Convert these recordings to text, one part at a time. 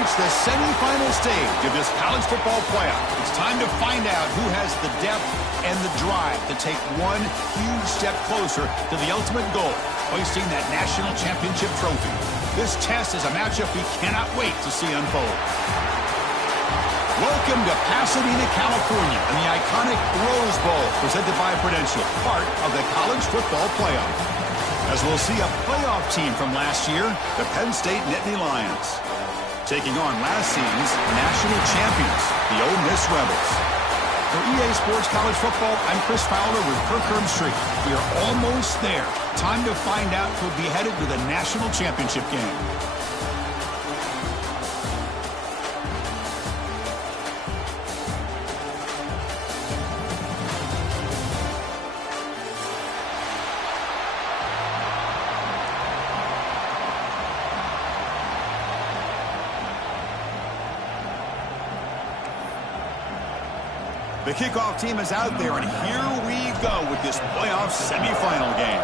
reached the semifinal stage of this college football playoff. It's time to find out who has the depth and the drive to take one huge step closer to the ultimate goal, hoisting that national championship trophy. This test is a matchup we cannot wait to see unfold. Welcome to Pasadena, California, and the iconic Rose Bowl, presented by Prudential, part of the college football playoff. As we'll see a playoff team from last year, the Penn State Nittany Lions, taking on last season's national champions, the Ole Miss Rebels. For EA Sports College Football, I'm Chris Fowler with Kirk Herbstreit. We are almost there. Time to find out who'll be headed to the national championship game. The kickoff team is out there, and here we go with this playoff semifinal game.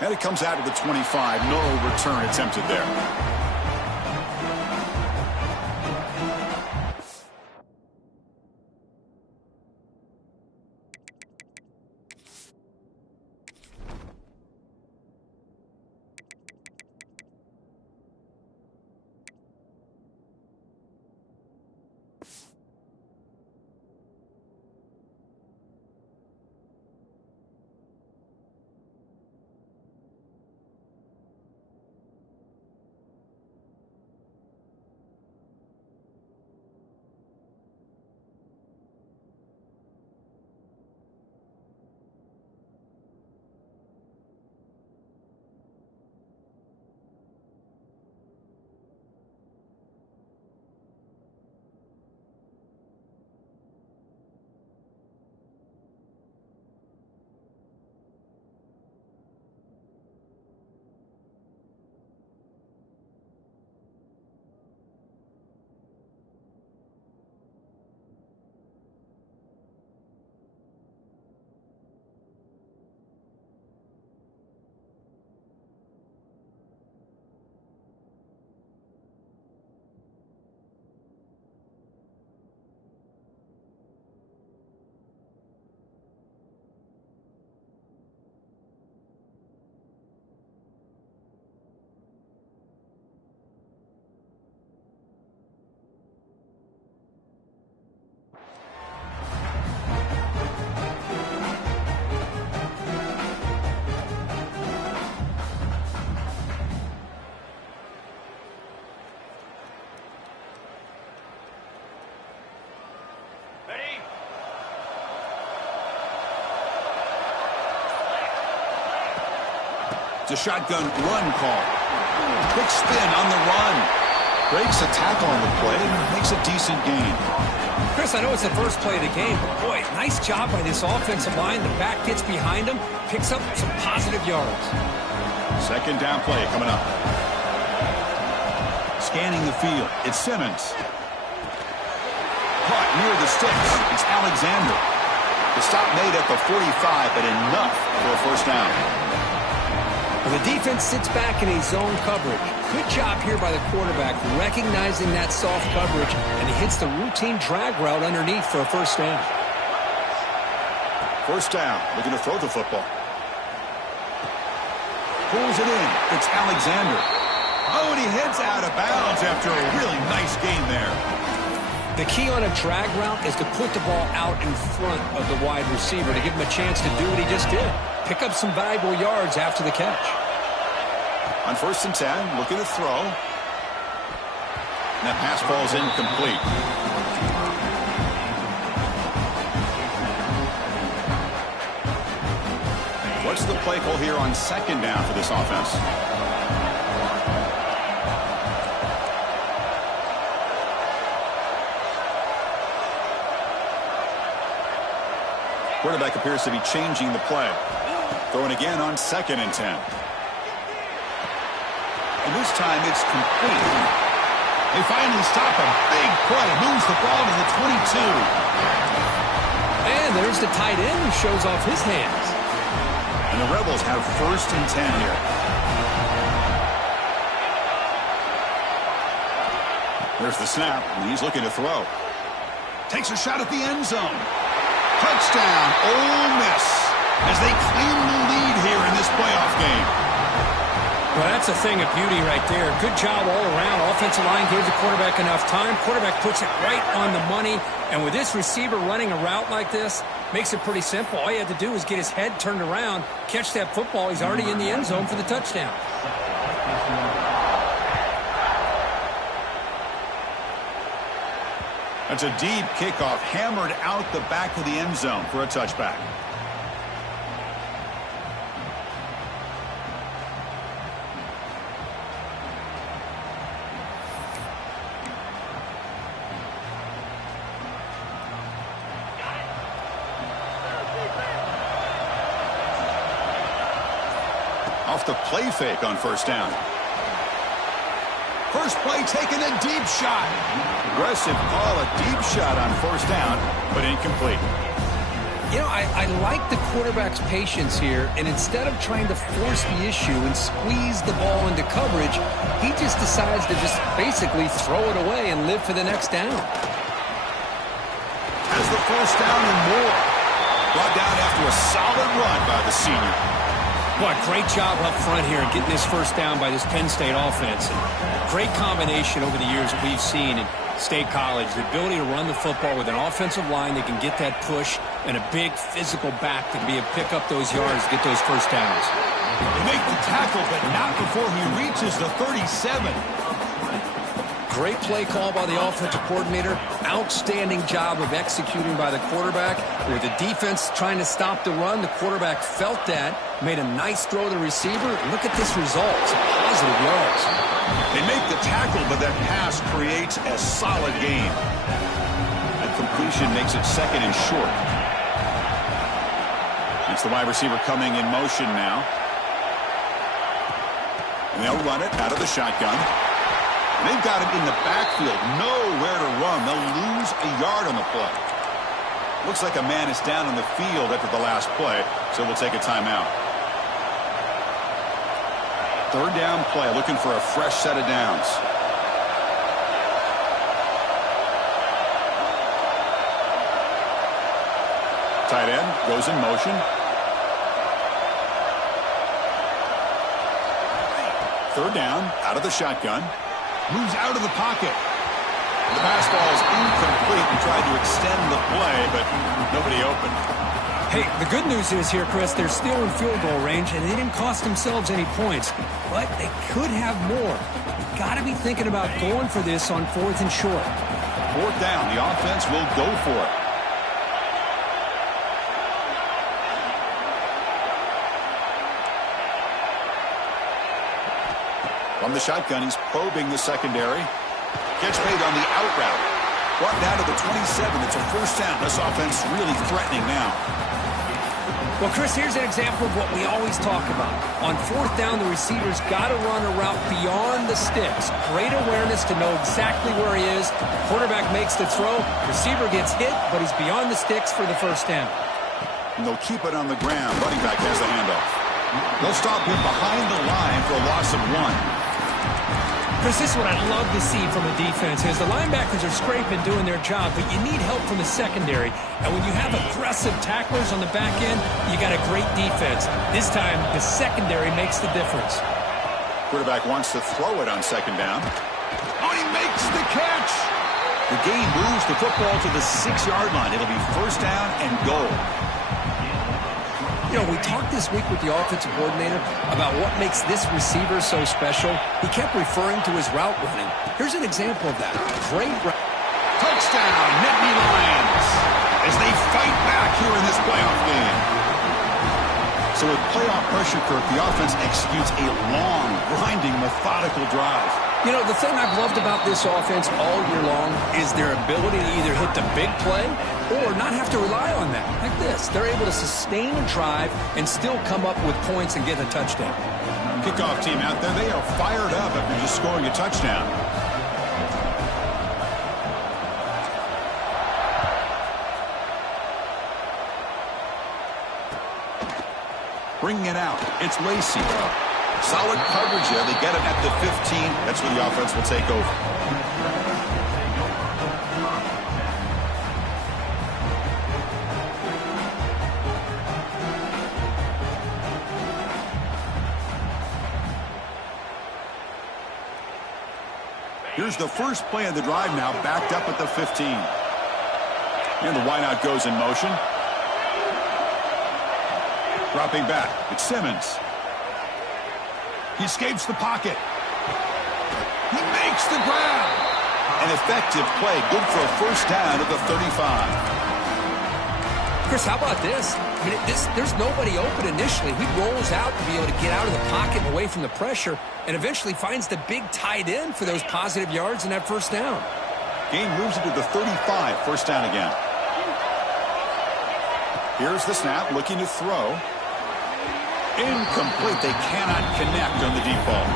And it comes out of the 25. No return attempted there. It's a shotgun run call. Quick spin on the run. Breaks a tackle on the play and makes a decent gain. Chris, I know it's the first play of the game, but boy, nice job by this offensive line. The back gets behind him, picks up some positive yards. Second down play coming up. Scanning the field, it's Simmons. Caught near the sticks, it's Alexander. The stop made at the 45, but enough for a first down. The defense sits back in a zone coverage. Good job here by the quarterback, recognizing that soft coverage, and he hits the routine drag route underneath for a first down. First down, looking to throw the football. Pulls it in, it's Alexander. Oh, and he heads out of bounds after a really nice gain there. The key on a drag route is to put the ball out in front of the wide receiver to give him a chance to do what he just did. Pick up some valuable yards after the catch. On 1st and 10, looking to throw. And that pass falls incomplete. What's the play call here on second down for this offense? Quarterback appears to be changing the play. Throwing again on 2nd and 10. And this time it's complete. They finally stop a big play. Moves the ball to the 22. And there's the tight end who shows off his hands. And the Rebels have 1st and 10 here. There's the snap, and he's looking to throw. Takes a shot at the end zone. Touchdown, Ole Miss, as they claim the lead here in this playoff game. Well, that's a thing of beauty right there. Good job all around. Offensive line gave the quarterback enough time. Quarterback puts it right on the money. And with this receiver running a route like this, makes it pretty simple. All you had to do is get his head turned around, catch that football. He's already in the end zone for the touchdown. That's a deep kickoff, hammered out the back of the end zone for a touchback. Off the play fake on first down. First play taking a deep shot. Aggressive call, a deep shot on first down, but incomplete. You know, I like the quarterback's patience here, and instead of trying to force the issue and squeeze the ball into coverage, he just decides to just basically throw it away and live for the next down. Has the first down and more. Brought down after a solid run by the senior. Boy, great job up front here getting this first down by this Penn State offense. And great combination over the years that we've seen in State College. The ability to run the football with an offensive line that can get that push and a big physical back that can be able to pick up those yards, get those first downs. They make the tackle, but not before he reaches the 37. Great play call by the offensive coordinator. Outstanding job of executing by the quarterback. With the defense trying to stop the run, the quarterback felt that, made a nice throw to the receiver. Look at this result. It's positive yards. They make the tackle, but that pass creates a solid gain. That completion makes it second and short. It's the wide receiver coming in motion now. And they'll run it out of the shotgun. They've got him in the backfield, nowhere to run. They'll lose a yard on the play. Looks like a man is down on the field after the last play, so we'll take a timeout. Third down play, looking for a fresh set of downs. Tight end goes in motion. Third down, out of the shotgun. Moves out of the pocket. The pass ball is incomplete and tried to extend the play, but nobody open. Hey, the good news is here, Chris, they're still in field goal range, and they didn't cost themselves any points, but they could have more. Got to be thinking about going for this on fourth and short. Fourth down, the offense will go for it. From the shotgun, he's probing the secondary. Catch made on the out route. Brought down to the 27. It's a first down. This offense really threatening now. Well, Chris, here's an example of what we always talk about. On fourth down, the receiver's got to run a route beyond the sticks. Great awareness to know exactly where he is. Quarterback makes the throw. Receiver gets hit, but he's beyond the sticks for the first down. And they'll keep it on the ground. Running back has the handoff. They'll stop him behind the line for a loss of 1. Chris, this is what I love to see from a defense is the linebackers are scraping, doing their job, but you need help from the secondary. And when you have aggressive tacklers on the back end, you got a great defense. This time, the secondary makes the difference. Quarterback wants to throw it on second down. Oh, he makes the catch! The game moves the football to the 6-yard line. It'll be first down and goal. You know, we talked this week with the offensive coordinator about what makes this receiver so special. He kept referring to his route running. Here's an example of that. Great route. Touchdown, Nittany Lions, as they fight back here in this playoff game. So with playoff pressure, Kirk, the offense executes a long, grinding, methodical drive. You know, the thing I've loved about this offense all year long is their ability to either hit the big play or not have to rely on that. Like this. They're able to sustain a drive and still come up with points and get a touchdown. Kickoff team out there, they are fired up after just scoring a touchdown. Bringing it out, it's Lacey. Solid coverage there. They get it at the 15. That's where the offense will take over. Here's the first play of the drive now, backed up at the 15. And the wideout goes in motion. Dropping back, it's Simmons. He escapes the pocket. He makes the grab. An effective play, good for a first down at the 35. Chris, how about this? I mean, there's nobody open initially. He rolls out to be able to get out of the pocket and away from the pressure, and eventually finds the big tight end for those positive yards and that first down. Gain moves it to the 35, first down again. Here's the snap, looking to throw. Incomplete. They cannot connect on the deep ball.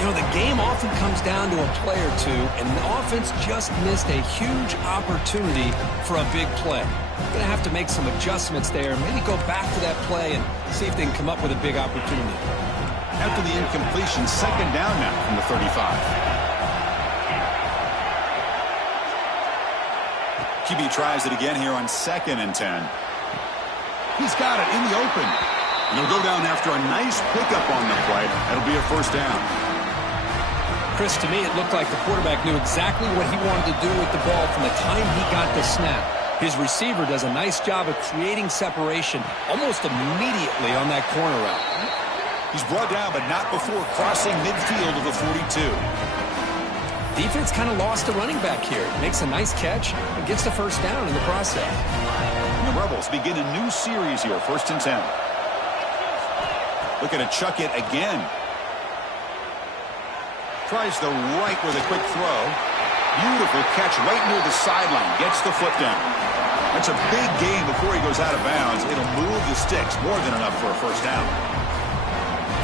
You know, the game often comes down to a play or two, and the offense just missed a huge opportunity for a big play. Going to have to make some adjustments there, maybe go back to that play and see if they can come up with a big opportunity. After the incompletion, second down now from the 35. QB tries it again here on 2nd and 10. He's got it in the open. And he'll go down after a nice pickup on the play. That'll be a first down. Chris, to me, it looked like the quarterback knew exactly what he wanted to do with the ball from the time he got the snap. His receiver does a nice job of creating separation almost immediately on that corner route. He's brought down, but not before crossing midfield of the 42. Defense kind of lost a running back here. Makes a nice catch and gets the first down in the process. And the Rebels begin a new series here, 1st and 10. Looking to chuck it again. Tries the right with a quick throw. Beautiful catch right near the sideline. Gets the foot down. That's a big gain before he goes out of bounds. It'll move the sticks. More than enough for a first down.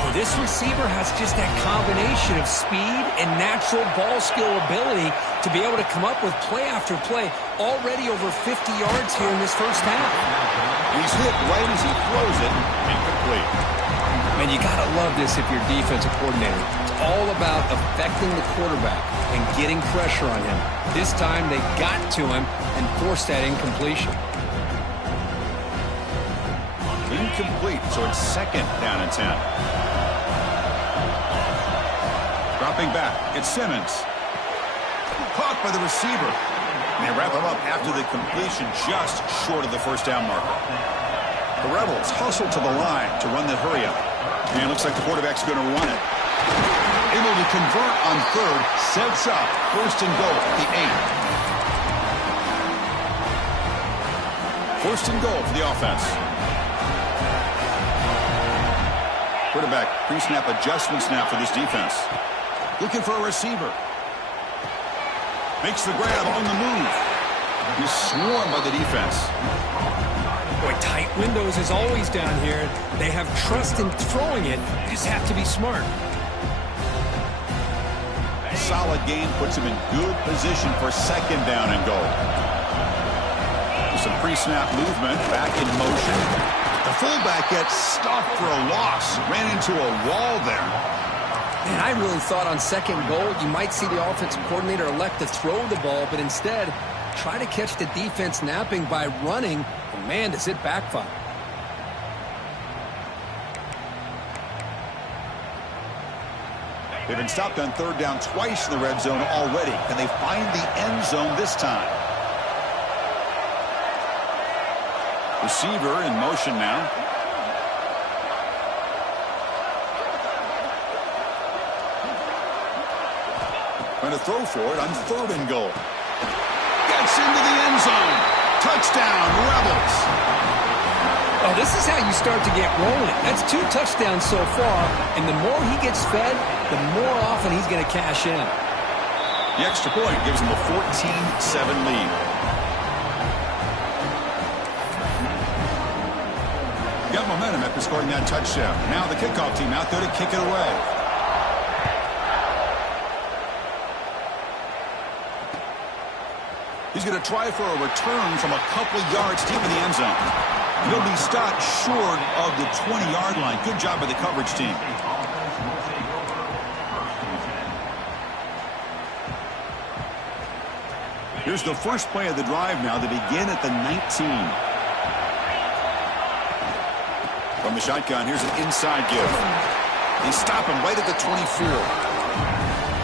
Well, this receiver has just that combination of speed and natural ball skill ability to be able to come up with play after play. Already over 50 yards here in this first half. He's hit right as he throws it. Incomplete. Man, you got to love this if you're defensive coordinator. It's all about affecting the quarterback and getting pressure on him. This time they got to him and forced that incompletion. Incomplete, so it's 2nd down and 10. Dropping back, it's Simmons. Caught by the receiver. And they wrap him up after the completion just short of the first down marker. The Rebels hustle to the line to run the hurry-up. And it looks like the quarterback's going to run it. Able to convert on 3rd, sets up 1st and goal at the 8. 1st and goal for the offense. Quarterback pre-snap adjustments now for this defense. Looking for a receiver. Makes the grab on the move. He's swarmed by the defense. Boy, tight windows is always down here. They have trust in throwing it. They just have to be smart. Solid gain puts him in good position for 2nd down and goal. Some pre-snap movement, back in motion. The fullback gets stuffed for a loss. Ran into a wall there. Man, I really thought on 2nd goal you might see the offensive coordinator elect to throw the ball, but instead try to catch the defense napping by running. And man, does it backfire. They've been stopped on 3rd down twice in the red zone already. Can they find the end zone this time? Receiver in motion now. Going to throw for it on 3rd and goal. Gets into the end zone. Touchdown, Rebels. Oh, this is how you start to get rolling. That's 2 touchdowns so far, and the more he gets fed, the more often he's going to cash in. The extra point gives him a 14-7 lead. Got momentum after scoring that touchdown. Now the kickoff team out there to kick it away. He's going to try for a return from a couple yards deep in the end zone. He'll be stopped short of the 20-yard line. Good job by the coverage team. Here's the first play of the drive now. They begin at the 19. From the shotgun, here's an inside give. They stop him right at the 24.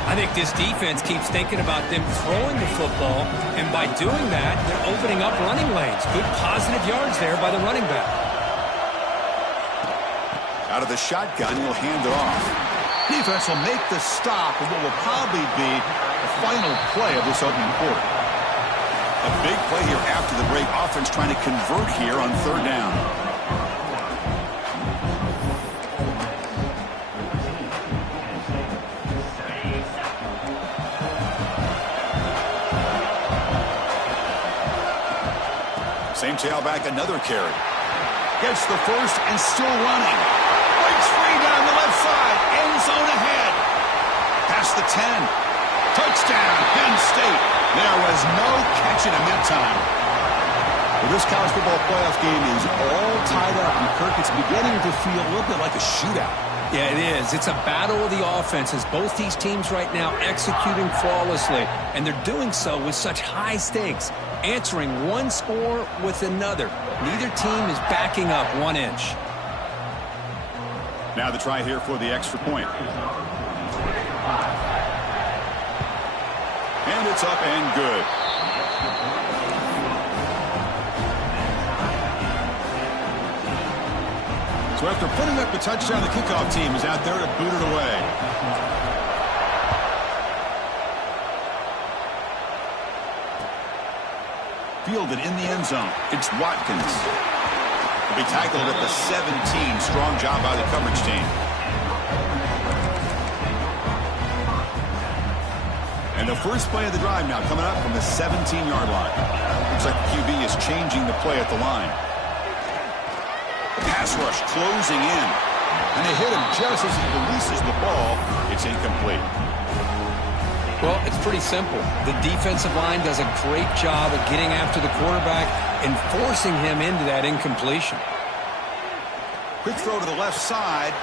I think this defense keeps thinking about them throwing the football, and by doing that, they're opening up running lanes. Good positive yards there by the running back. Out of the shotgun, he'll hand it off. Defense will make the stop of what will probably be the final play of this opening quarter. A big play here after the break. Offense trying to convert here on third down. Same tailback, another carry. Gets the first and still running. Breaks free down the left side. End zone ahead. Past the 10. Touchdown, Penn State. There was no catching him that time. Well, this college football playoff game is all tied up. And Kirk, it's beginning to feel a little bit like a shootout. Yeah, it is. It's a battle of the offenses. Both these teams right now executing flawlessly, and they're doing so with such high stakes, answering one score with another. Neither team is backing up 1 inch. Now the try here for the extra point. And it's up and good. So after putting up the touchdown, the kickoff team is out there to boot it away. Fielded in the end zone. It's Watkins. He'll be tackled at the 17. Strong job by the coverage team. And the first play of the drive now coming up from the 17-yard line. Looks like the QB is changing the play at the line. Pass rush closing in. And they hit him just as he releases the ball. It's incomplete. Well, it's pretty simple. The defensive line does a great job of getting after the quarterback and forcing him into that incompletion. Quick throw to the left side.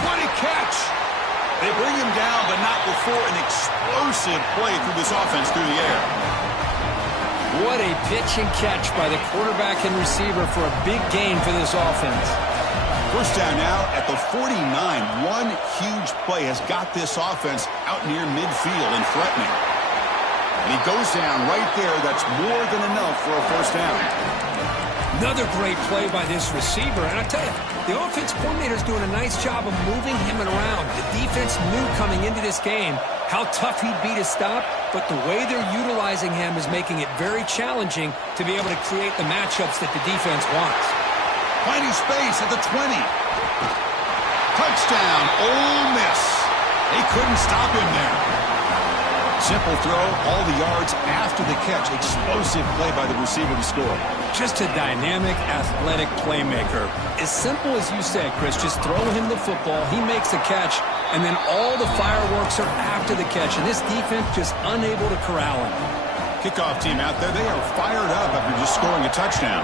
What a catch! They bring him down, but not before an explosive play through this offense through the air. What a pitch and catch by the quarterback and receiver for a big gain for this offense. First down now at the 49. One huge play has got this offense out near midfield and threatening. And he goes down right there. That's more than enough for a first down. Another great play by this receiver. And I tell you, the offense coordinator is doing a nice job of moving him around. The defense knew coming into this game how tough he'd be to stop, but the way they're utilizing him is making it very challenging to be able to create the matchups that the defense wants. Finding space at the 20. Touchdown, Ole Miss. They couldn't stop him there. Simple throw, all the yards after the catch. Explosive play by the receiver to score. Just a dynamic, athletic playmaker. As simple as you said, Chris, just throw him the football, he makes the catch, and then all the fireworks are after the catch, and this defense just unable to corral him. Kickoff team out there, they are fired up after just scoring a touchdown.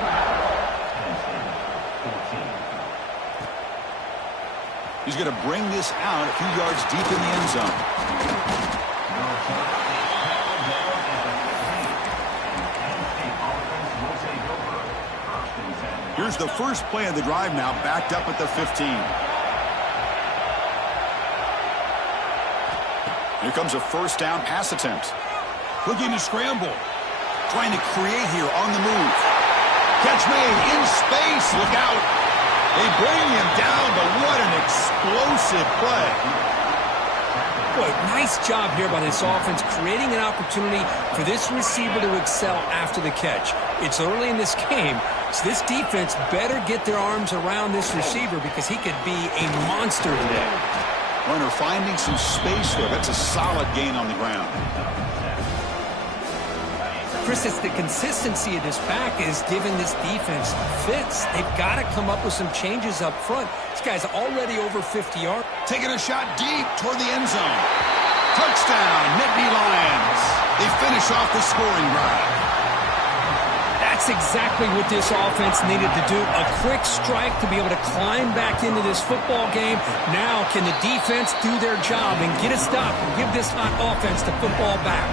He's going to bring this out a few yards deep in the end zone. Here's the first play of the drive now, backed up at the 15. Here comes a first down pass attempt. Looking to scramble. Trying to create here on the move. Catch made in space. Look out. They bring him down, but what an explosive play. Boy, nice job here by this offense, creating an opportunity for this receiver to excel after the catch. It's early in this game, so this defense better get their arms around this receiver because he could be a monster today. Runner finding some space there. That's a solid gain on the ground. Chris, it's the consistency of this back is giving this defense fits. They've got to come up with some changes up front. This guy's already over 50 yards. Taking a shot deep toward the end zone. Touchdown, Nittany Lions. They finish off the scoring drive. That's exactly what this offense needed to do. A quick strike to be able to climb back into this football game. Now can the defense do their job and get a stop and give this hot offense the football back?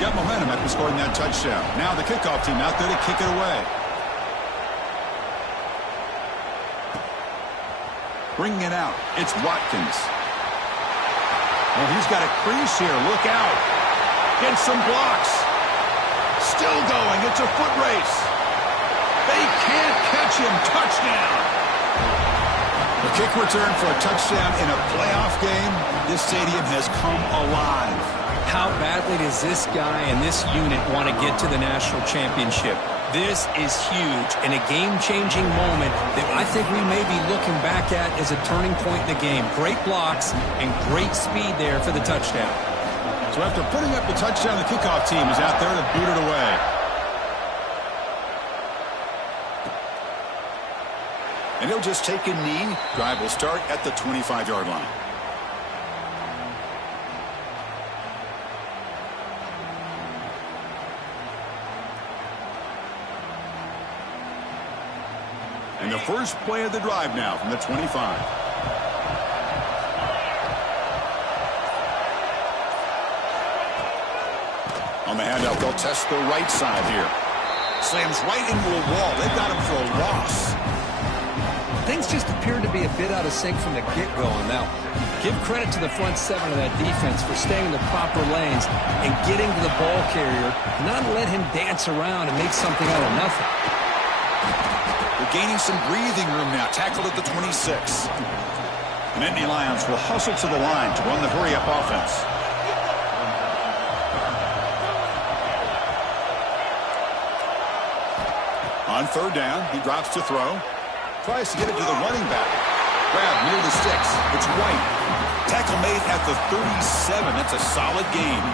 Got momentum after scoring that touchdown. Now the kickoff team out there to kick it away. Bringing it out, it's Watkins. Well, he's got a crease here. Look out. Gets some blocks. Still going. It's a foot race. They can't catch him. Touchdown. The kick return for a touchdown in a playoff game. This stadium has come alive. How badly does this guy and this unit want to get to the national championship? This is huge and a game-changing moment that I think we may be looking back at as a turning point in the game. Great blocks and great speed there for the touchdown. So after putting up the touchdown, the kickoff team is out there to boot it away. And he'll just take a knee. Drive will start at the 25-yard line. And the first play of the drive now from the 25. On the handoff, they'll test the right side here. Slams right into a wall. They've got him for a loss. Things just appeared to be a bit out of sync from the get-go on that one. Give credit to the front seven of that defense for staying in the proper lanes and getting to the ball carrier, not let him dance around and make something out of nothing. They're gaining some breathing room now. Tackled at the 26. The Nittany Lions will hustle to the line to run the hurry-up offense. On third down, he drops to throw. Tries to get it to the running back. Grab near the sticks. It's White. Tackle made at the 37. That's a solid gain.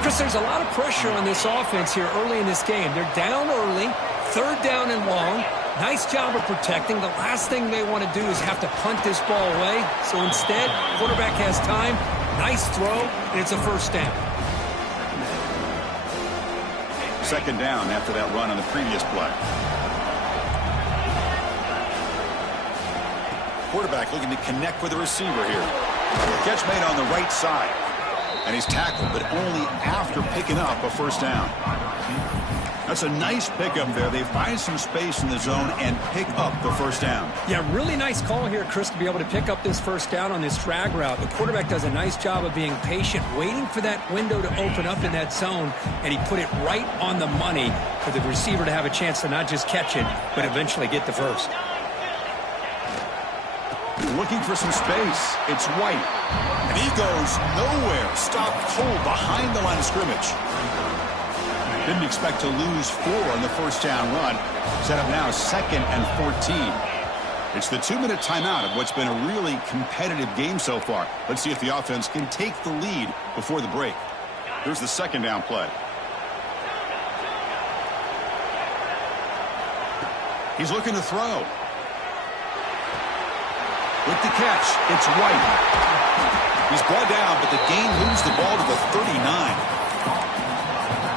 Chris, there's a lot of pressure on this offense here early in this game. They're down early, third down and long. Nice job of protecting. The last thing they want to do is have to punt this ball away. So instead, quarterback has time. Nice throw, and it's a first down. Second down after that run on the previous play. Quarterback looking to connect with the receiver here. Catch made on the right side. And he's tackled, but only after picking up a first down. That's a nice pickup there. They find some space in the zone and pick up the first down. Yeah, really nice call here, Chris, to be able to pick up this first down on this drag route. The quarterback does a nice job of being patient, waiting for that window to open up in that zone, and he put it right on the money for the receiver to have a chance to not just catch it, but eventually get the first. Looking for some space. It's White. And he goes nowhere. Stopped cold behind the line of scrimmage. Didn't expect to lose 4 on the first down run. Set up now 2nd and 14. It's the 2-minute timeout of what's been a really competitive game so far. Let's see if the offense can take the lead before the break. Here's the second down play. He's looking to throw. With the catch, it's White. He's brought down, but the gain moves the ball to the 39.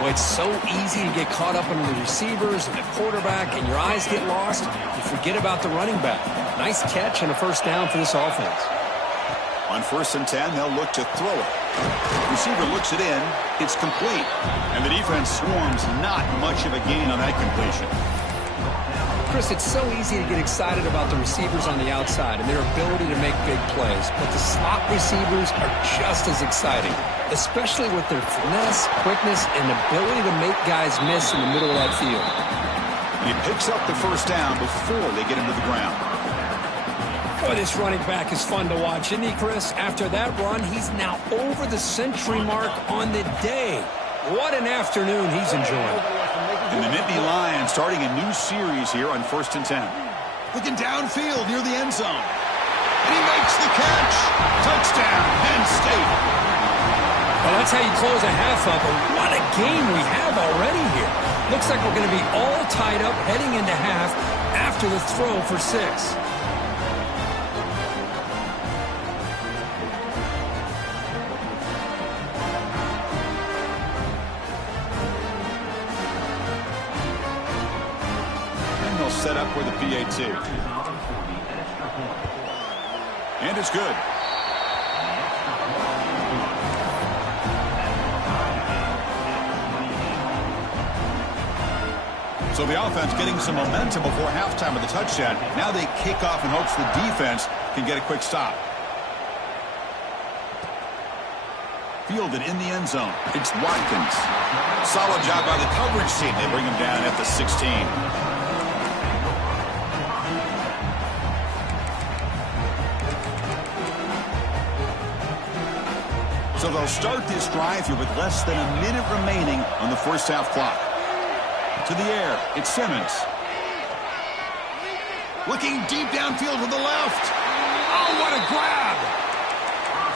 Well, it's so easy to get caught up in the receivers and the quarterback, and your eyes get lost. You forget about the running back. Nice catch and a first down for this offense. On 1st and 10, they'll look to throw it. Receiver looks it in. It's complete. And the defense swarms. Not much of a gain on that completion. Chris, it's so easy to get excited about the receivers on the outside and their ability to make big plays, but the slot receivers are just as exciting, especially with their finesse, quickness, and ability to make guys miss in the middle of that field. And he picks up the first down before they get him to the ground. Boy, this running back is fun to watch, isn't he, Chris? After that run, he's now over the century mark on the day. What an afternoon he's enjoying. And the Nittany Lions starting a new series here on 1st and 10. Looking downfield near the end zone. And he makes the catch. Touchdown, Penn State. Well, that's how you close a half up. But what a game we have already here. Looks like we're going to be all tied up heading into half after the throw for 6. Set up for the PAT. And it's good. So the offense getting some momentum before halftime with the touchdown. Now they kick off in hopes the defense can get a quick stop. fielded in the end zone. It's Watkins. Solid job by the coverage team. They bring him down at the 16. So they'll start this drive here with less than a minute remaining on the first half clock. To the air, it's Simmons. Looking deep downfield with the left. Oh, what a grab!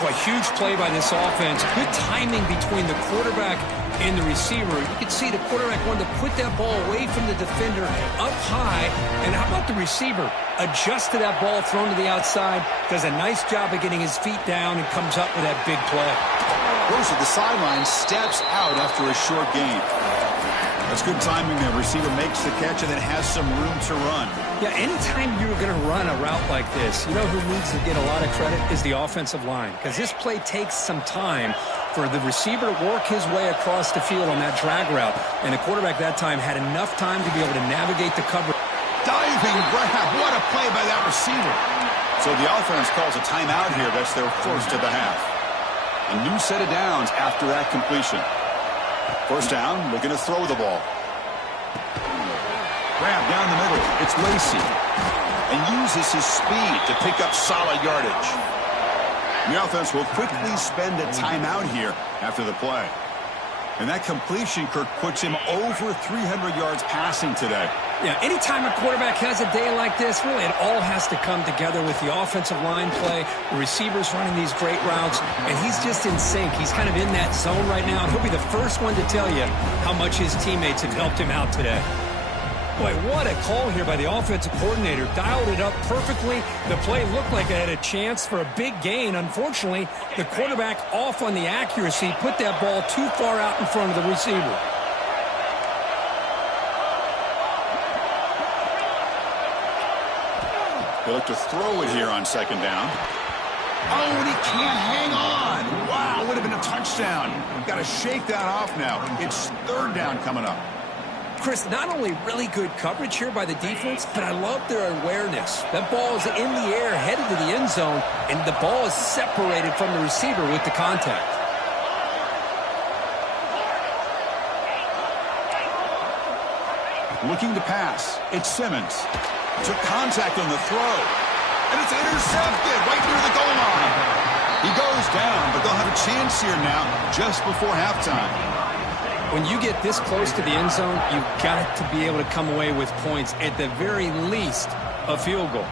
Boy, huge play by this offense. Good timing between the quarterback and the receiver. You can see the quarterback wanted to put that ball away from the defender up high. And how about the receiver? Adjust to that ball thrown to the outside. Does a nice job of getting his feet down and comes up with that big play. Goes to the sideline, steps out after a short gain. That's good timing there. Receiver makes the catch and then has some room to run. Yeah, anytime you're going to run a route like this, you know who needs to get a lot of credit is the offensive line. Because this play takes some time for the receiver to work his way across the field on that drag route. And the quarterback that time had enough time to be able to navigate the cover. Diving grab. What a play by that receiver. So the offense calls a timeout here. That's their first of the half. A new set of downs after that completion. First down, looking to throw the ball. Grab down the middle. It's Lacy. And uses his speed to pick up solid yardage. The offense will quickly spend a timeout here after the play. And that completion, Kirk, puts him over 300 yards passing today. Yeah, anytime a quarterback has a day like this, really it all has to come together with the offensive line play, the receivers running these great routes, and he's just in sync. He's kind of in that zone right now, and he'll be the first one to tell you how much his teammates have helped him out today. Boy, what a call here by the offensive coordinator. Dialed it up perfectly. The play looked like it had a chance for a big gain. Unfortunately, the quarterback off on the accuracy, put that ball too far out in front of the receiver. They look to throw it here on second down. Oh, and he can't hang on. Wow, would have been a touchdown. Got to shake that off now. It's third down coming up. Chris, not only really good coverage here by the defense, but I love their awareness. That ball is in the air, headed to the end zone, and the ball is separated from the receiver with the contact. Looking to pass. It's Simmons. Took contact on the throw. And it's intercepted right near the goal line. He goes down, but they'll have a chance here now just before halftime. When you get this close to the end zone, you've got to be able to come away with points. At the very least, a field goal.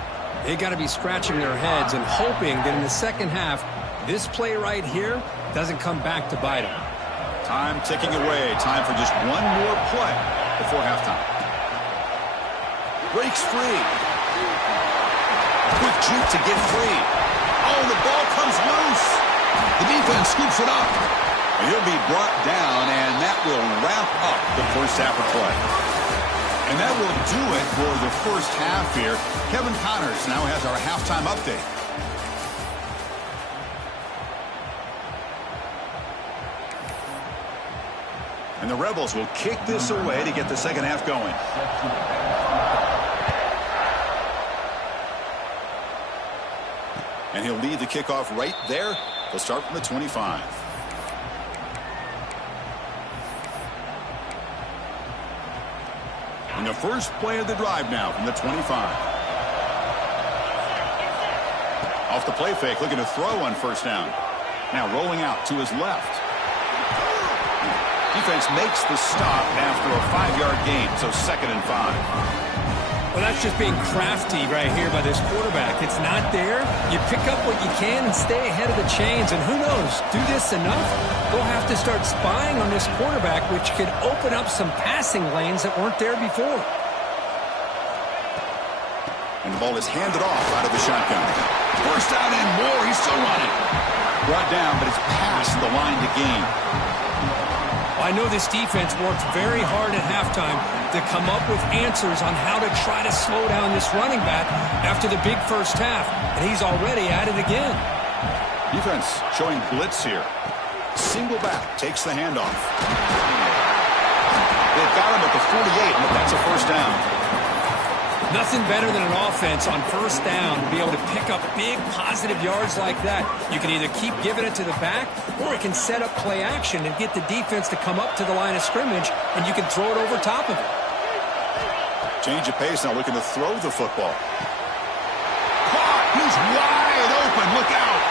They got to be scratching their heads and hoping that in the second half, this play right here doesn't come back to bite them. Time ticking away. Time for just one more play before halftime. Breaks free. Quick juke to get free. Oh, the ball comes loose. The defense scoops it up. And he'll be brought down, and that will wrap up the first half of play. And that will do it for the first half here. Kevin Connors now has our halftime update. And the Rebels will kick this away to get the second half going. And he'll lead the kickoff right there. They'll start from the 25. And the first play of the drive now from the 25. Off the play fake, looking to throw on first down. Now rolling out to his left. Defense makes the stop after a 5-yard gain, so 2nd and 5. Well, that's just being crafty right here by this quarterback. It's not there. You pick up what you can and stay ahead of the chains. And who knows, do this enough, they'll have to start spying on this quarterback, which could open up some passing lanes that weren't there before. And the ball is handed off out of the shotgun. First down and more. He's still running. Brought down, but it's past the line to gain. I know this defense worked very hard at halftime to come up with answers on how to try to slow down this running back after the big first half, and he's already at it again. Defense showing blitz here. Single back, takes the handoff. They've got him at the 48, but that's a first down. Nothing better than an offense on first down to be able to pick up big positive yards like that. You can either keep giving it to the back, or it can set up play action and get the defense to come up to the line of scrimmage, and you can throw it over top of it. Change of pace now, looking to throw the football. Caught! He's wide open. Look out!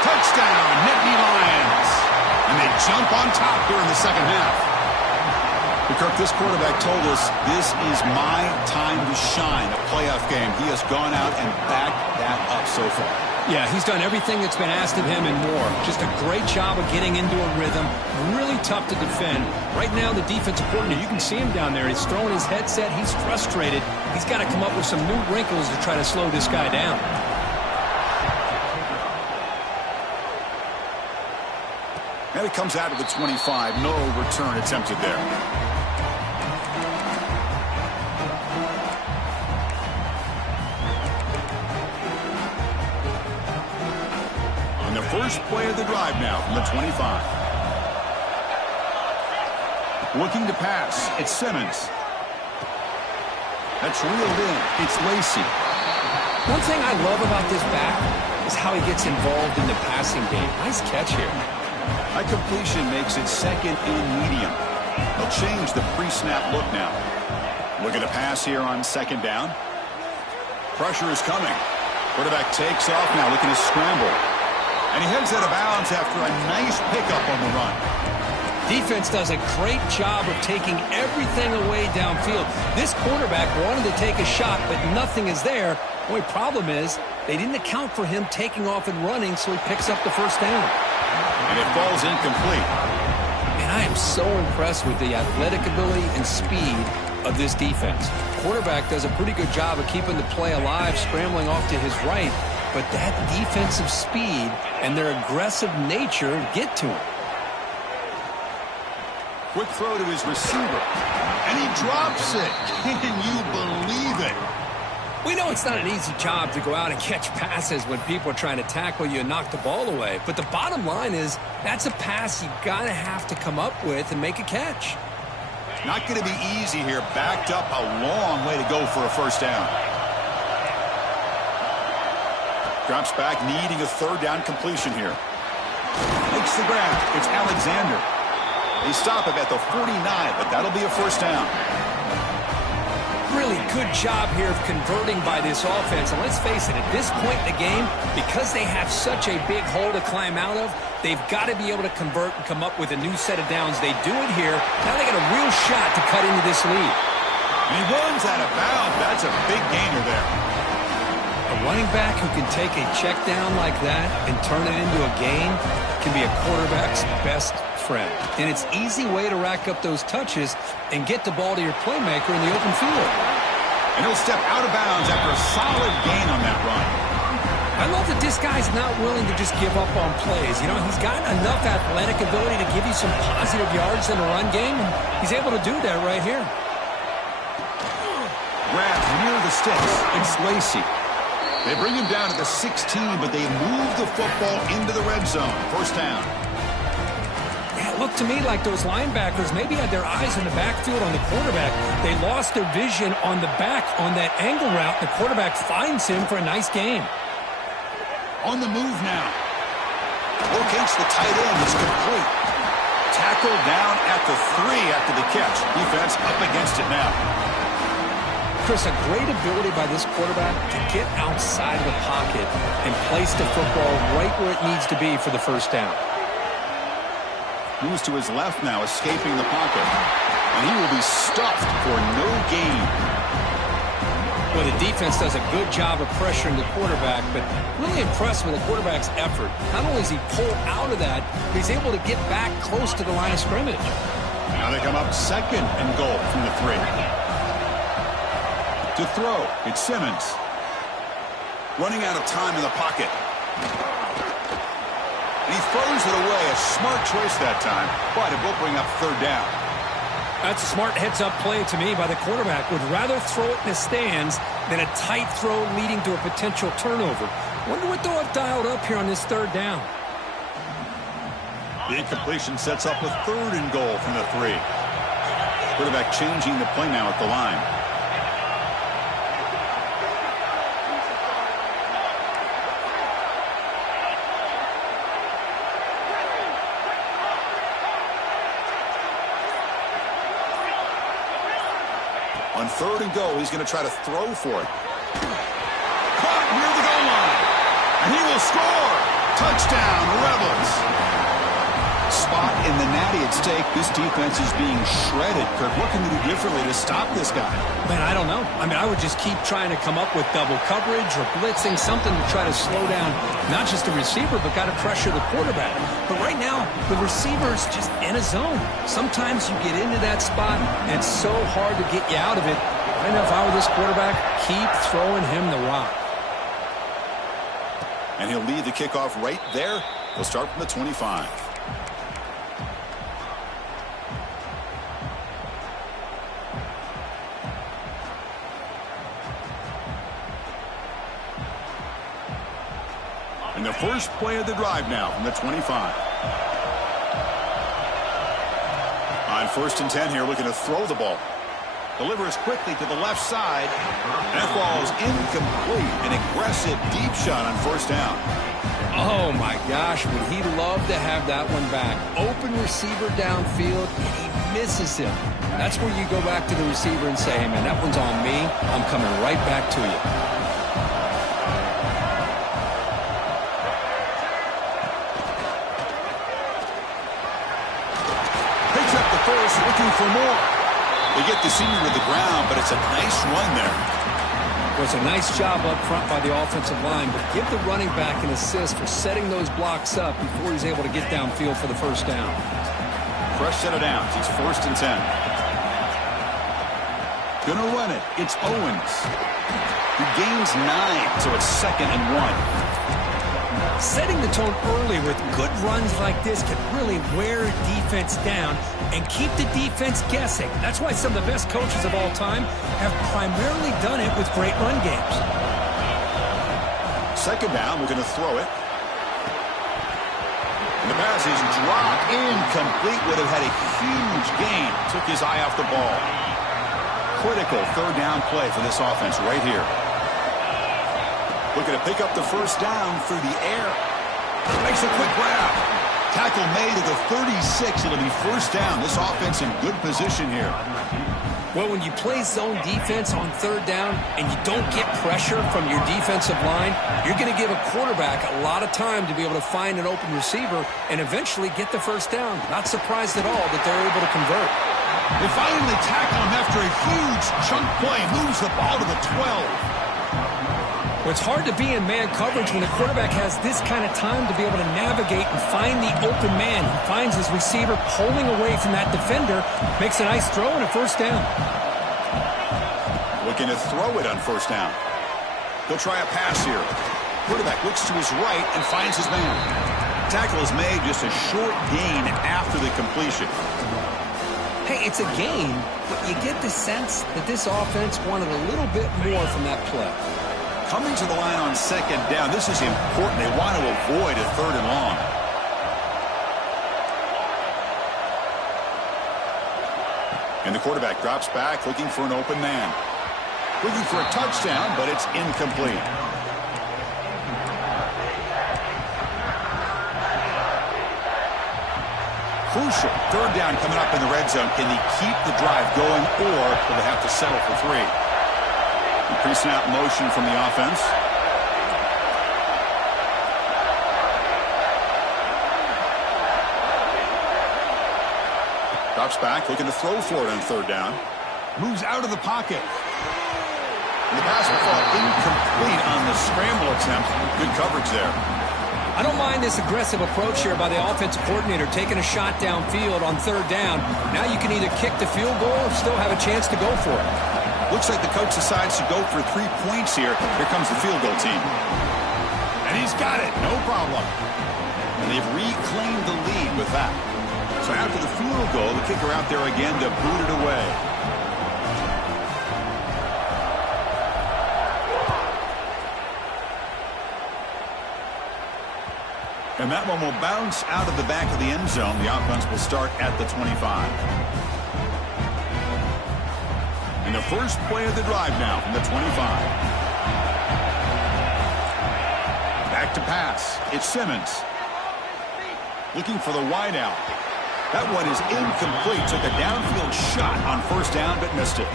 Touchdown, Nittany Lions. And they jump on top here in the second half. Kirk, this quarterback told us this is my time to shine, a playoff game. He has gone out and backed that up so far. Yeah, he's done everything that's been asked of him and more. Just a great job of getting into a rhythm. Really tough to defend. Right now, the defensive coordinator, you can see him down there. He's throwing his headset. He's frustrated. He's got to come up with some new wrinkles to try to slow this guy down. And it comes out of the 25. No return attempted there. First play of the drive now from the 25. Looking to pass. It's Simmons. That's reeled in. It's Lacy. One thing I love about this back is how he gets involved in the passing game. Nice catch here. That completion makes it second and medium. They'll change the pre-snap look now. Looking to pass here on second down. Pressure is coming. Quarterback takes off now, looking to scramble. And he heads out of bounds after a nice pickup on the run. Defense does a great job of taking everything away downfield. This quarterback wanted to take a shot, but nothing is there. The only problem is they didn't account for him taking off and running, so he picks up the first down. And it falls incomplete. And I am so impressed with the athletic ability and speed of this defense. Quarterback does a pretty good job of keeping the play alive, scrambling off to his right. But that defensive speed and their aggressive nature get to him. Quick throw to his receiver. And he drops it. Can you believe it? We know it's not an easy job to go out and catch passes when people are trying to tackle you and knock the ball away. But the bottom line is that's a pass you got to have to come up with and make a catch. Not going to be easy here. Backed up a long way to go for a first down. Drops back, needing a third down completion here. Makes the grab. It's Alexander. They stop him at the 49, but that'll be a first down. Really good job here of converting by this offense. And let's face it, at this point in the game, because they have such a big hole to climb out of, they've got to be able to convert and come up with a new set of downs. They do it here. Now they got a real shot to cut into this lead. And he runs out of bounds. That's a big gainer there. A running back who can take a check down like that and turn it into a gain can be a quarterback's best friend. And it's an easy way to rack up those touches and get the ball to your playmaker in the open field. And he'll step out of bounds after a solid gain on that run. I love that this guy's not willing to just give up on plays. You know, he's got enough athletic ability to give you some positive yards in the run game, and he's able to do that right here. Grabs near the sticks. It's Lacy. They bring him down to the 16, but they move the football into the red zone. First down. Yeah, it looked to me like those linebackers maybe had their eyes in the backfield on the quarterback. They lost their vision on the back on that angle route. The quarterback finds him for a nice gain. On the move now. Locates the tight end. It's complete. Tackled down at the 3 after the catch. Defense up against it now. Chris, a great ability by this quarterback to get outside of the pocket and place the football right where it needs to be for the first down. Moves to his left now, escaping the pocket. And he will be stuffed for no gain. Well, the defense does a good job of pressuring the quarterback, but really impressed with the quarterback's effort. Not only does he pull out of that, but he's able to get back close to the line of scrimmage. Now they come up second and goal from the 3. To throw, it's Simmons. Running out of time in the pocket. And he throws it away. A smart choice that time, but it will bring up third down. That's a smart heads-up play to me by the quarterback. Would rather throw it in the stands than a tight throw leading to a potential turnover. Wonder what they'll have dialed up here on this third down. The incompletion sets up a third and goal from the 3. Quarterback changing the play now at the line. On 3rd and goal, he's going to try to throw for it. Caught near the goal line. And he will score. Touchdown, Rebels. Spot in the natty at stake. This defense is being shredded. Kirk, what can we do differently to stop this guy? Man, I don't know. I mean, I would just keep trying to come up with double coverage or blitzing, something to try to slow down not just the receiver, but got to pressure the quarterback. But right now, the receiver's just in a zone. Sometimes you get into that spot, and it's so hard to get you out of it. I know if I were this quarterback, keep throwing him the rock. And he'll lead the kickoff right there. He'll start from the 25. And the first play of the drive now from the 25. On 1st and 10 here, looking to throw the ball. Delivers quickly to the left side. That ball is incomplete. An aggressive deep shot on 1st down. Oh, my gosh, would he love to have that one back. Open receiver downfield, and he misses him. That's where you go back to the receiver and say, hey, man, that one's on me. I'm coming right back to you. Looking for more. They get the senior to the ground, but it's a nice run there. It was a nice job up front by the offensive line, but give the running back an assist for setting those blocks up before he's able to get downfield for the 1st down. Fresh set of downs. It's 1st and 10. Gonna run it. It's Owens. He gains 9, so it's 2nd and 1. Setting the tone early with good runs like this can really wear a defense down and keep the defense guessing. That's why some of the best coaches of all time have primarily done it with great run games. 2nd down, we're going to throw it. And the pass is dropped. Incomplete. Would have had a huge gain. Took his eye off the ball. Critical 3rd down play for this offense right here. Looking to pick up the 1st down through the air. Makes a quick grab. Tackle made at the 36. It'll be 1st down. This offense in good position here. Well, when you play zone defense on 3rd down and you don't get pressure from your defensive line, you're going to give a quarterback a lot of time to be able to find an open receiver and eventually get the 1st down. Not surprised at all that they're able to convert. They finally tackle him after a huge chunk play. Moves the ball to the 12. Well, it's hard to be in man coverage when the quarterback has this kind of time to be able to navigate and find the open man. He finds his receiver pulling away from that defender, makes a nice throw and a 1st down. Looking to throw it on 1st down. He'll try a pass here. Quarterback looks to his right and finds his man. Tackle is made, just a short gain after the completion. Hey, it's a gain, but you get the sense that this offense wanted a little bit more from that play. Coming to the line on 2nd down, this is important. They want to avoid a 3rd and long. And the quarterback drops back, looking for an open man. Looking for a touchdown, but it's incomplete. Crucial. 3rd down coming up in the red zone. Can he keep the drive going, or will they have to settle for 3? Pre-snap motion from the offense. Drops back, looking to throw for it on 3rd down. Moves out of the pocket. And the pass will fall incomplete on the scramble attempt. Good coverage there. I don't mind this aggressive approach here by the offensive coordinator, taking a shot downfield on 3rd down. Now you can either kick the field goal or still have a chance to go for it. Looks like the coach decides to go for 3 points here. Here comes the field goal team. And he's got it. No problem. And they've reclaimed the lead with that. So after the field goal, the kicker out there again to boot it away. And that one will bounce out of the back of the end zone. The offense will start at the 25. And the first play of the drive now from the 25. Back to pass. It's Simmons. Looking for the wide out. That one is incomplete. Took a downfield shot on first down, but missed it.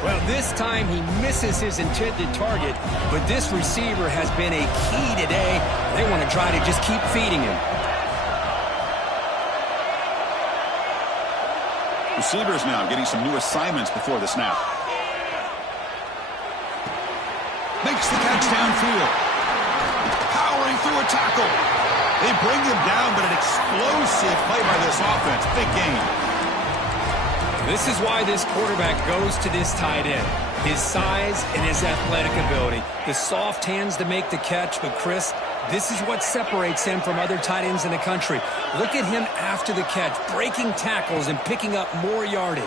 Well, this time he misses his intended target, but this receiver has been a key today. They want to try to just keep feeding him. Receivers now getting some new assignments before the snap. Makes the catch downfield. Powering through a tackle. They bring him down, but an explosive play by this offense. Big game. This is why this quarterback goes to this tight end. His size and his athletic ability. The soft hands to make the catch, but Chris, this is what separates him from other tight ends in the country. Look at him after the catch, breaking tackles and picking up more yardage.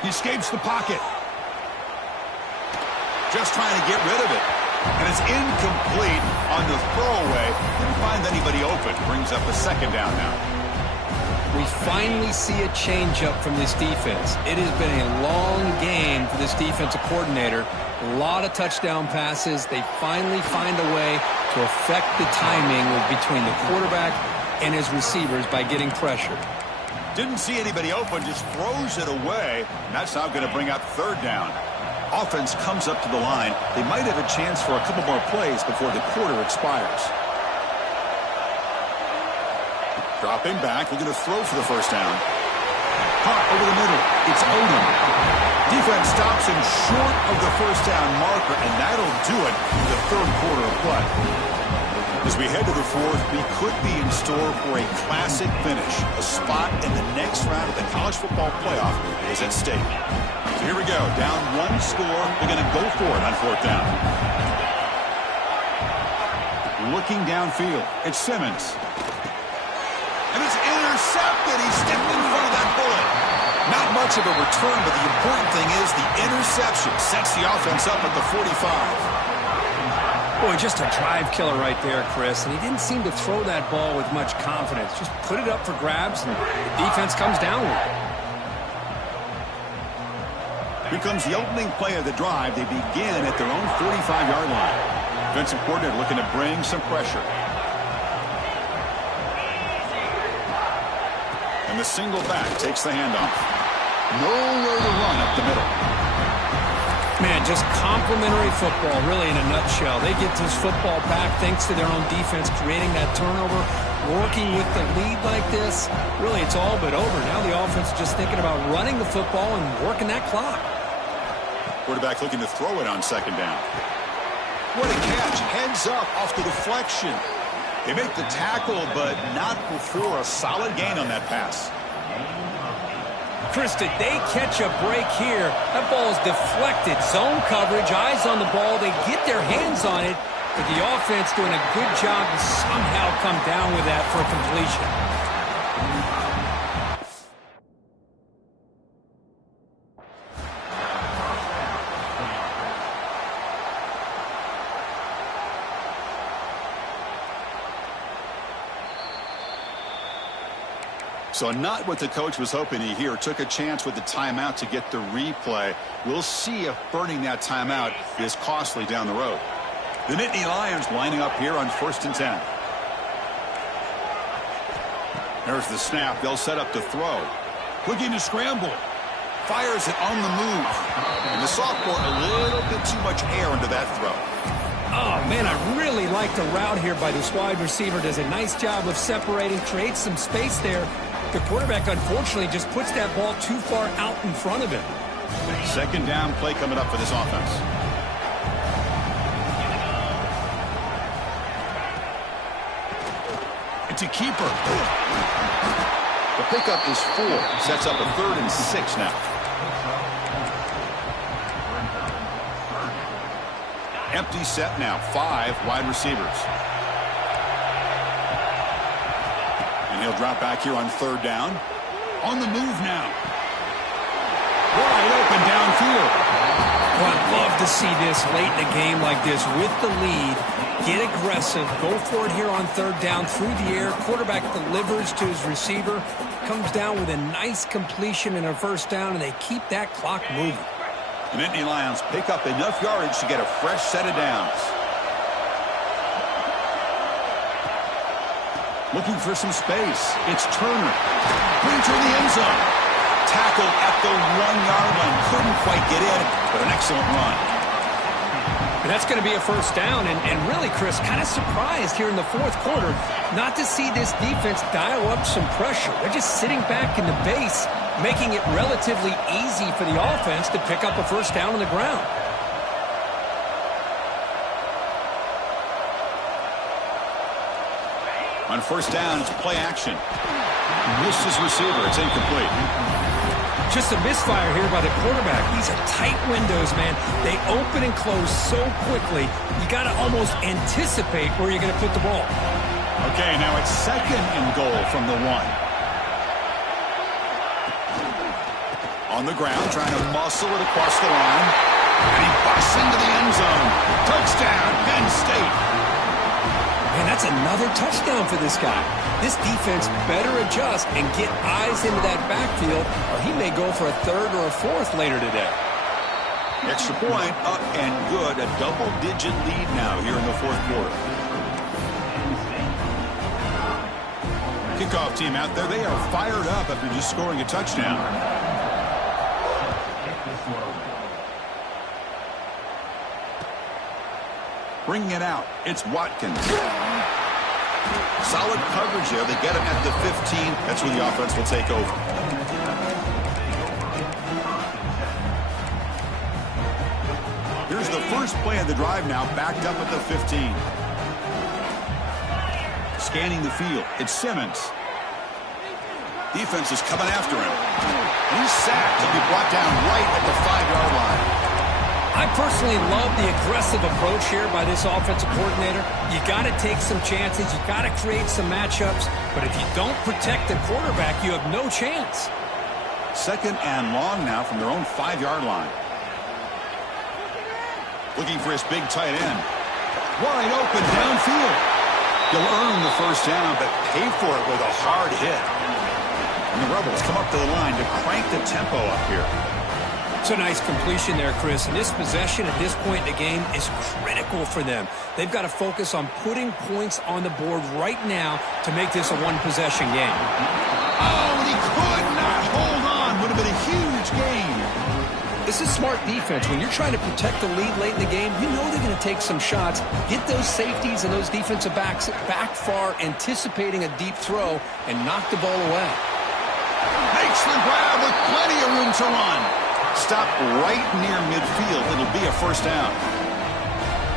He escapes the pocket. Just trying to get rid of it. And it's incomplete on the throwaway. Didn't find anybody open. Brings up a second down now. We finally see a change-up from this defense. It has been a long game for this defensive coordinator. A lot of touchdown passes. They finally find a way to affect the timing between the quarterback and his receivers by getting pressure. Didn't see anybody open, just throws it away. And that's now going to bring up third down. Offense comes up to the line. They might have a chance for a couple more plays before the quarter expires. Dropping back, looking to throw for the first down. Caught over the middle. It's Odom. Defense stops him short of the first down marker, and that'll do it in the third quarter of play. As we head to the fourth, we could be in store for a classic finish. A spot in the next round of the college football playoff is at stake. So here we go. Down one score. They're going to go for it on fourth down. Looking downfield. It's Simmons. And it's intercepted. He stepped in front of that bullet. Not much of a return, but the important thing is the interception sets the offense up at the 45. Boy, just a drive killer right there, Chris. And he didn't seem to throw that ball with much confidence. Just put it up for grabs, and the defense comes down with it. Here comes the opening play of the drive. They begin at their own 45-yard line. Defensive coordinator looking to bring some pressure. And the single back takes the handoff. Nowhere to run up the middle. Man, just complimentary football, really, in a nutshell. They get this football back thanks to their own defense, creating that turnover, working with the lead like this. Really, it's all but over. Now the offense is just thinking about running the football and working that clock. Quarterback looking to throw it on second down. What a catch. Heads up off the deflection. They make the tackle, but not before a solid gain on that pass. Chris, did they catch a break here? That ball is deflected. Zone coverage, eyes on the ball. They get their hands on it, but the offense doing a good job to somehow come down with that for completion. So not what the coach was hoping to hear. Took a chance with the timeout to get the replay. We'll see if burning that timeout is costly down the road. The Nittany Lions lining up here on 1st and 10. There's the snap. They'll set up to throw. Looking to scramble. Fires it on the move. And the sophomore a little bit too much air into that throw. Oh, man, I really like the route here by this wide receiver. Does a nice job of separating, creates some space there. The quarterback, unfortunately, just puts that ball too far out in front of him. Second down play coming up for this offense. It's a keeper. The pickup is 4. Sets up a 3rd and 6 now. Empty set now. 5 wide receivers. And he'll drop back here on 3rd down. On the move now. Wide open downfield. Well, I'd love to see this late in a game like this with the lead. Get aggressive. Go for it here on 3rd down through the air. Quarterback delivers to his receiver. Comes down with a nice completion and a 1st down, and they keep that clock moving. The Nittany Lions pick up enough yardage to get a fresh set of downs. Looking for some space. It's Turner. Brings her to the end zone. Tackled at the 1-yard line. Couldn't quite get in, but an excellent run. And that's going to be a first down. And really, Chris, kind of surprised here in the fourth quarter not to see this defense dial up some pressure. They're just sitting back in the base, making it relatively easy for the offense to pick up a first down on the ground. On first down, it's play action. Missed his receiver. It's incomplete. Just a misfire here by the quarterback. These are tight windows, man. They open and close so quickly, you got to almost anticipate where you're going to put the ball. Okay, now it's second and goal from the 1. On the ground, trying to muscle it across the line. And he busts into the end zone. Touchdown, Penn State. Man, that's another touchdown for this guy. This defense better adjust and get eyes into that backfield, or he may go for a third or a fourth later today. Extra point, up and good. A double-digit lead now here in the fourth quarter. Kickoff team out there, they are fired up after just scoring a touchdown. Bringing it out, it's Watkins. Solid coverage there. They get him at the 15. That's where the offense will take over. Here's the first play of the drive now, backed up at the 15. Scanning the field, it's Simmons. Defense is coming after him. And he's sacked. He'll be brought down right at the 5-yard line. I personally love the aggressive approach here by this offensive coordinator. You got to take some chances. You got to create some matchups. But if you don't protect the quarterback, you have no chance. Second and long now from their own 5-yard line. Looking for his big tight end. Wide open downfield. He'll earn the first down, but pay for it with a hard hit. And the Rebels come up to the line to crank the tempo up here. It's a nice completion there, Chris. And this possession at this point in the game is critical for them. They've got to focus on putting points on the board right now to make this a one-possession game. Oh, and he could not hold on. Would have been a huge game. This is smart defense. When you're trying to protect the lead late in the game, you know they're going to take some shots, get those safeties and those defensive backs back far, anticipating a deep throw, and knock the ball away. Makes the grab with plenty of room to run. Stop right near midfield. It'll be a first down.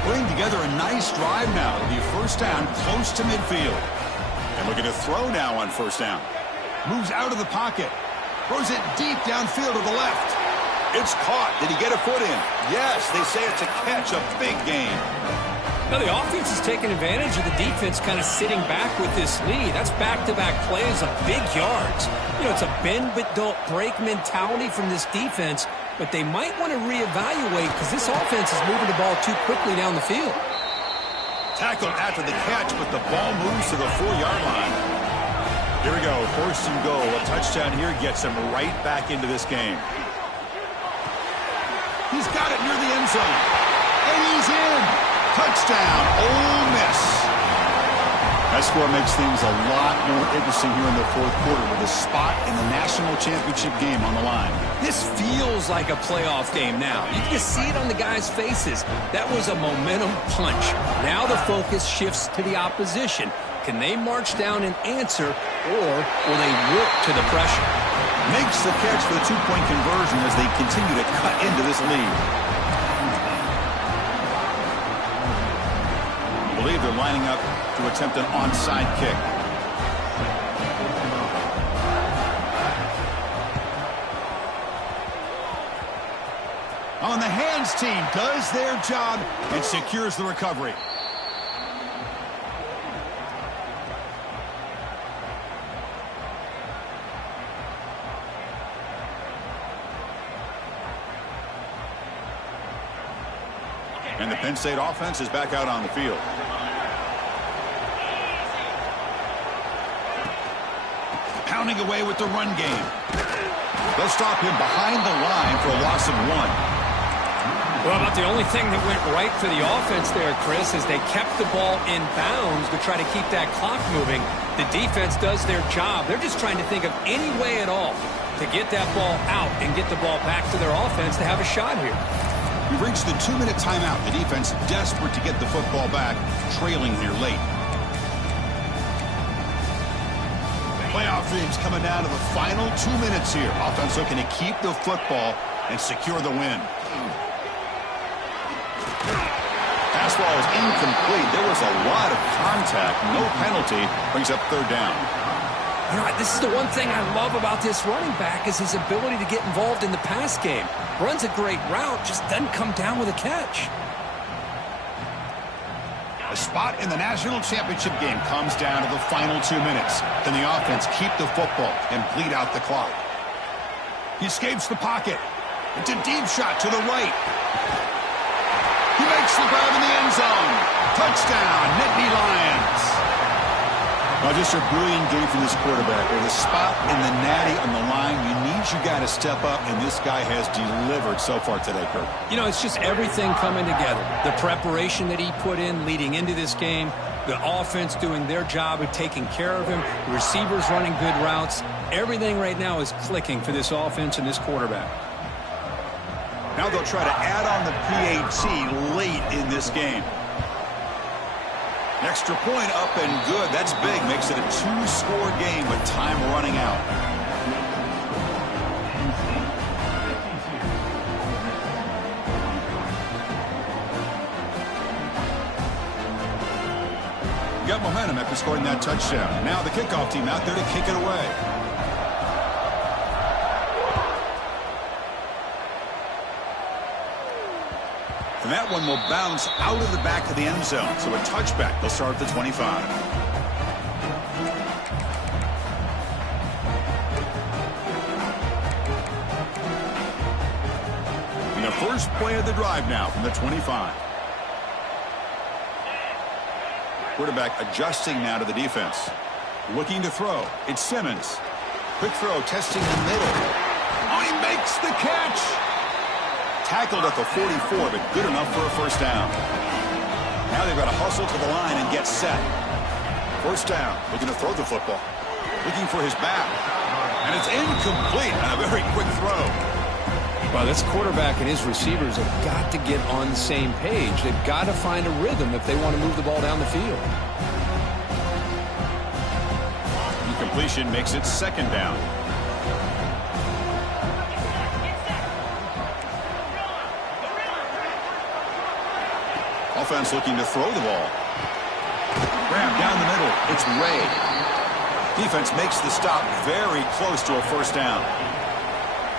Putting together a nice drive now. It'll be a first down close to midfield. And looking to throw now on first down. Moves out of the pocket. Throws it deep downfield to the left. It's caught. Did he get a foot in? Yes, they say it's a catch, a big game. Now the offense is taking advantage of the defense kind of sitting back with this lead. That's back-to-back plays of big yards. You know, it's a bend but don't break mentality from this defense, but they might want to reevaluate because this offense is moving the ball too quickly down the field. Tackled after the catch, but the ball moves to the 4-yard line. Here we go, first and goal. A touchdown here gets him right back into this game. He's got it near the end zone. And he's in. Touchdown, Ole Miss. That score makes things a lot more interesting here in the fourth quarter with a spot in the national championship game on the line. This feels like a playoff game now. You can just see it on the guys' faces. That was a momentum punch. Now the focus shifts to the opposition. Can they march down and answer, or will they work to the pressure? Makes the catch for the two-point conversion as they continue to cut into this lead. I believe they're lining up to attempt an onside kick. On the hands team does their job and secures the recovery. And the Penn State offense is back out on the field. Pounding away with the run game. They'll stop him behind the line for a loss of 1. Well, about the only thing that went right for the offense there, Chris, is they kept the ball in bounds to try to keep that clock moving. The defense does their job. They're just trying to think of any way at all to get that ball out and get the ball back to their offense to have a shot here. We've reached the 2-minute timeout. The defense desperate to get the football back, trailing here late. Playoff dreams coming down to the final 2 minutes here. Offense looking to keep the football and secure the win. Pass ball is incomplete. There was a lot of contact. No penalty. Brings up third down. You know, this is the one thing I love about this running back is his ability to get involved in the pass game. Runs a great route, just doesn't come down with a catch. A spot in the national championship game comes down to the final 2 minutes. Can the offense keep the football and bleed out the clock? He escapes the pocket. It's a deep shot to the right. He makes the grab in the end zone. Touchdown, Nittany Lions. Well, just a brilliant game from this quarterback. With a spot in the natty on the line, you need your guy to step up, and this guy has delivered so far today, Kirk. You know, it's just everything coming together. The preparation that he put in leading into this game, the offense doing their job of taking care of him, the receivers running good routes. Everything right now is clicking for this offense and this quarterback. Now they'll try to add on the PAT late in this game. An extra point up and good. That's big. Makes it a 2-score game with time running out. Got momentum after scoring that touchdown. Now the kickoff team out there to kick it away. And that one will bounce out of the back of the end zone. So a touchback. They'll start at the 25. And the first play of the drive now from the 25. Quarterback adjusting now to the defense. Looking to throw. It's Simmons. Quick throw, testing the middle. Oh, he makes the catch. Tackled at the 44, but good enough for a first down. Now they've got to hustle to the line and get set. First down, looking to throw the football. Looking for his back. And it's incomplete on a very quick throw. Well, this quarterback and his receivers have got to get on the same page. They've got to find a rhythm if they want to move the ball down the field. Incompletion makes it second down. Offense looking to throw the ball. Grab down the middle. It's Ray. Defense makes the stop very close to a first down.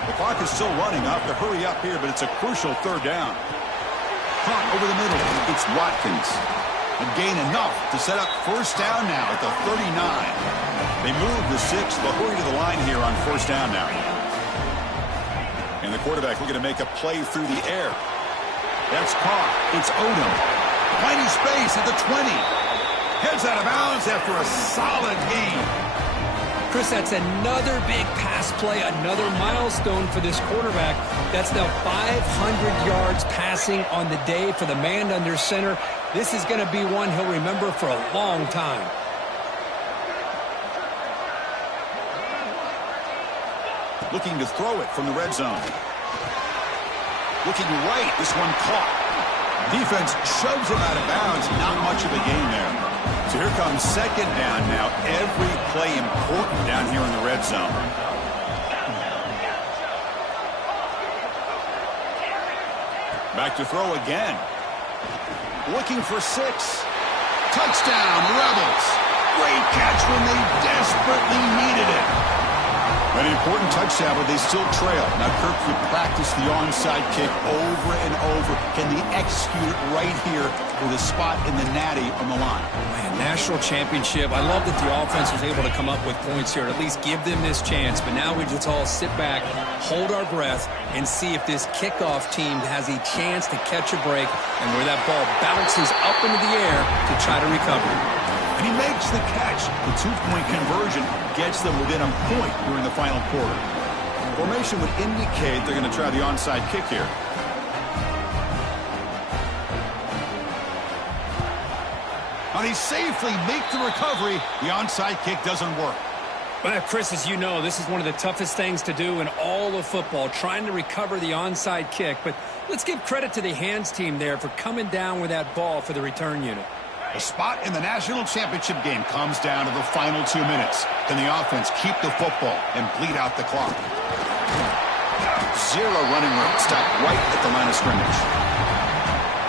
The clock is still running. I'll have to hurry up here, but it's a crucial third down. Caught over the middle. It's Watkins. And gain enough to set up first down now at the 39. They move the 6. They'll hurry to the line here on first down now. And the quarterback looking to make a play through the air. That's caught. It's Odom. Plenty space at the 20. Heads out of bounds after a solid game. Chris, that's another big pass play, another milestone for this quarterback. That's now 500 yards passing on the day for the man under center. This is going to be one he'll remember for a long time. Looking to throw it from the red zone. Looking right, this one caught. Defense shoves him out of bounds. Not much of a gain there. So here comes second down now. Every play important down here in the red zone. Back to throw again. Looking for 6. Touchdown, Rebels. Great catch when they desperately needed it. An important touchdown, but they still trail. Now, Kirk would practice the onside kick over and over. Can they execute it right here with a spot in the natty on the line? Man, national championship. I love that the offense was able to come up with points here, at least give them this chance. But now we just all sit back, hold our breath, and see if this kickoff team has a chance to catch a break and where that ball bounces up into the air to try to recover. And he makes the catch. The 2-point conversion gets them within a point during the final quarter. Formation would indicate they're going to try the onside kick here. and he safely makes the recovery. The onside kick doesn't work. Well, Chris, as you know, this is one of the toughest things to do in all of football, trying to recover the onside kick. But let's give credit to the hands team there for coming down with that ball for the return unit. The spot in the national championship game comes down to the final 2 minutes. Can the offense keep the football and bleed out the clock? Zero running room, stopped right at the line of scrimmage.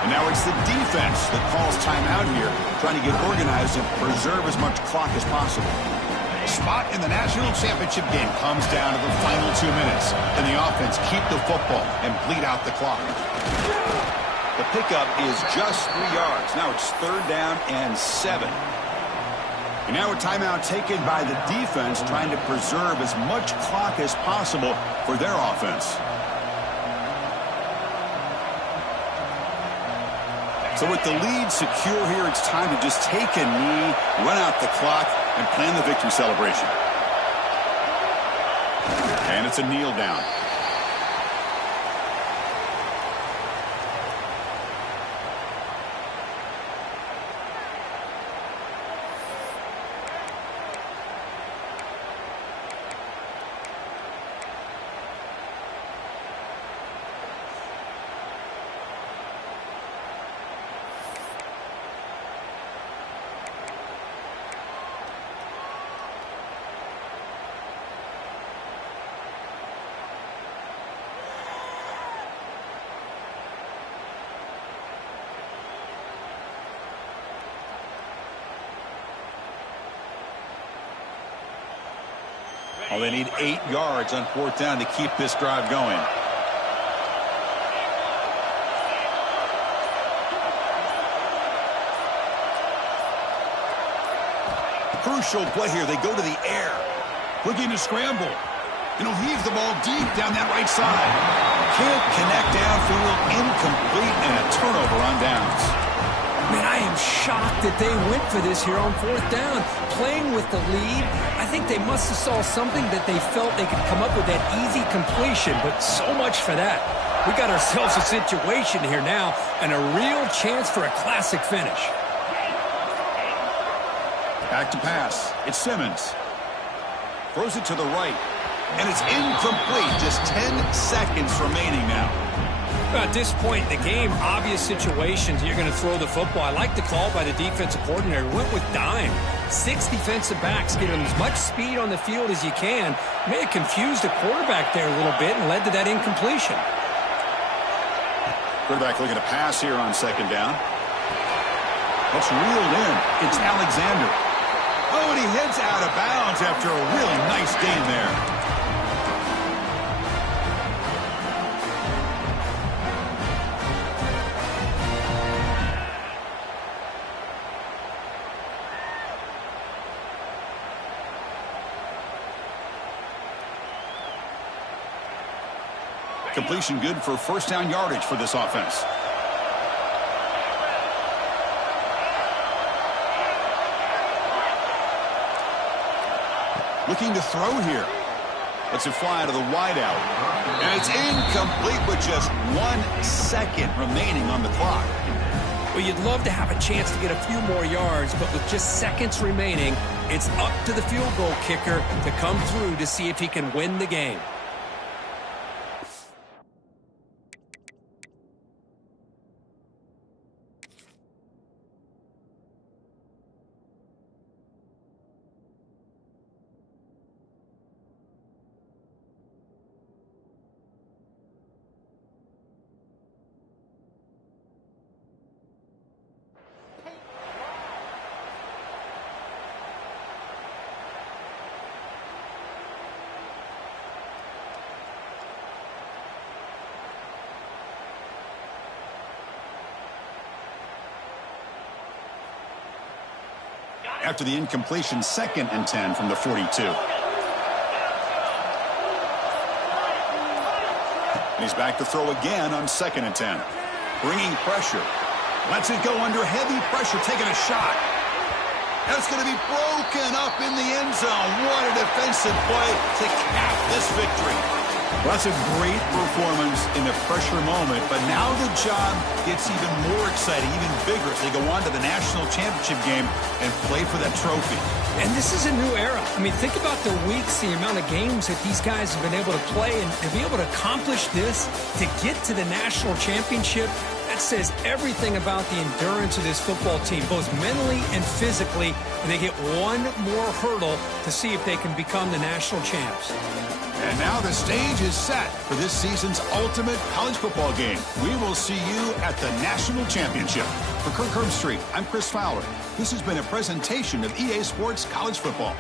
And now it's the defense that calls timeout here, trying to get organized and preserve as much clock as possible. The spot in the national championship game comes down to the final 2 minutes. Can the offense keep the football and bleed out the clock? The pickup is just 3 yards. Now it's 3rd down and 7. And now a timeout taken by the defense, trying to preserve as much clock as possible for their offense. So with the lead secure here, it's time to just take a knee, run out the clock, and plan the victory celebration. And it's a kneel down. Oh, they need 8 yards on 4th down to keep this drive going. Crucial play here. They go to the air. Looking to scramble. And he'll heave the ball deep down that right side. Can't connect downfield. Incomplete, and a turnover on downs. Man, I am shocked that they went for this here on 4th down. Playing with the lead, I think they must have saw something that they felt they could come up with that easy completion, but so much for that. We got ourselves a situation here now and a real chance for a classic finish. Back to pass. It's Simmons. Throws it to the right. And it's incomplete. Just 10 seconds remaining now. At this point in the game, obvious situations, you're going to throw the football. I like the call by the defensive coordinator. Went with dime. 6 defensive backs, get them as much speed on the field as you can. May have confused the quarterback there a little bit and led to that incompletion. Quarterback looking to pass here on 2nd down. It's reeled in. It's Alexander. Oh, and he heads out of bounds after a really nice gain there. Completion good for 1st down yardage for this offense. Looking to throw here. Lets it fly to the wideout. And it's incomplete with just 1 second remaining on the clock. Well, you'd love to have a chance to get a few more yards, but with just seconds remaining, it's up to the field goal kicker to come through to see if he can win the game. After the incompletion, 2nd and 10 from the 42. And he's back to throw again on 2nd and 10. Bringing pressure. Lets it go under heavy pressure, taking a shot. That's going to be broken up in the end zone. What a defensive play to cap this victory. Well, that's a great performance in the pressure moment, but now the job gets even more exciting, even bigger as they go on to the national championship game and play for that trophy. And this is a new era. I mean, think about the weeks, the amount of games that these guys have been able to play, and to be able to accomplish this, to get to the national championship, that says everything about the endurance of this football team, both mentally and physically. And they get one more hurdle to see if they can become the national champs. And now the stage is set for this season's ultimate college football game. We will see you at the national championship. For Kirk Herbstreit, I'm Chris Fowler. This has been a presentation of EA Sports College Football.